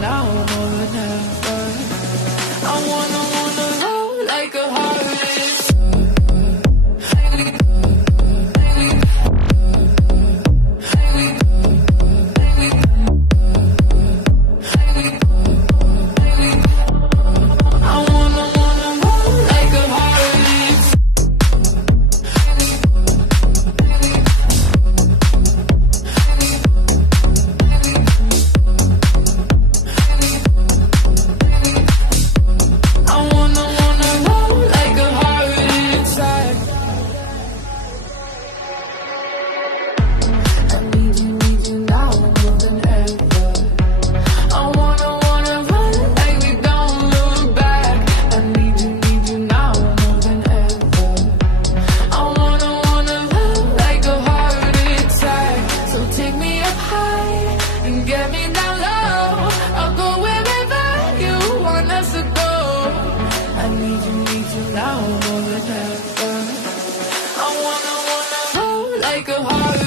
now more than ever. I wanna roll like a heart. Now more than ever, I wanna roll like a heart.